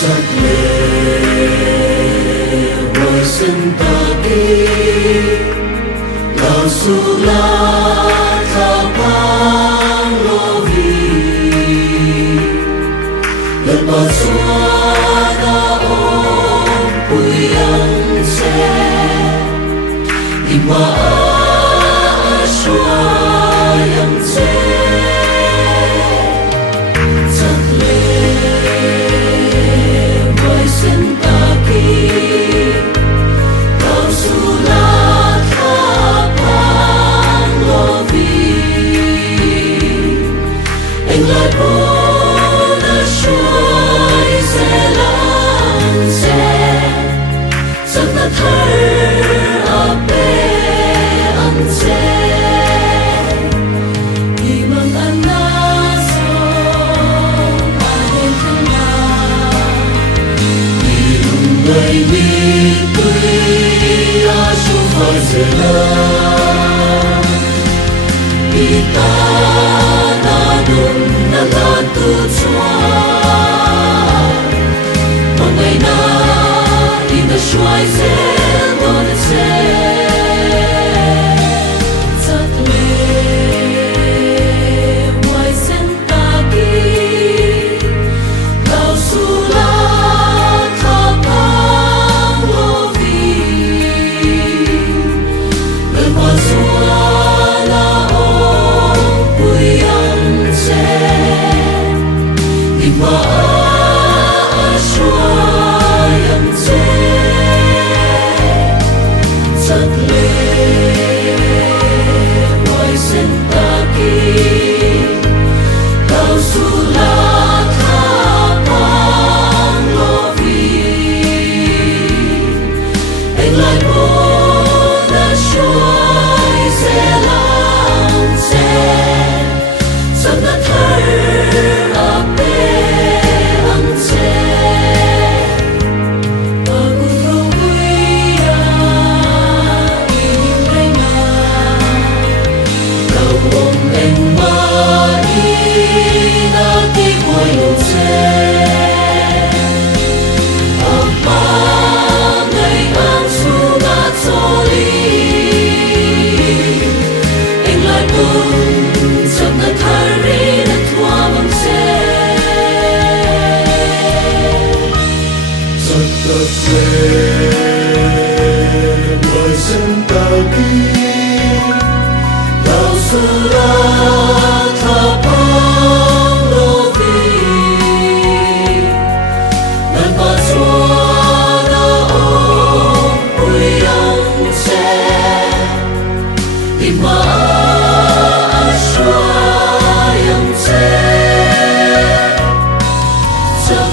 Chak huaisen takin lao su la tha pang lovi let ba xua na om pui yang se ima a xua yang se chak huaisen takin lao su la tha pang lovi anh lại bo na xuôi se lang se chak na thar a pe an se imang anna so aden thanga người mi tươi a su phai se la ita na nun na lan tu chua mong ngày na in the shuai se no na se chak huaisen takin lao su la tha pang lovi let ba xua na om pui yang se ima a xua yang se chak huaisen takin lao su la tha pang lovi anh lại bo na xuôi se lang se chak na thar a pe an se aku ro buia in renga lao om en ma na ti quay lo se apa ngày an su na choli anh lại buồn chak na thar ri na thua bằng se chak huaisen takin lao su la tha pang lovi let ba xua na om pui yang se ima a xua yang se chak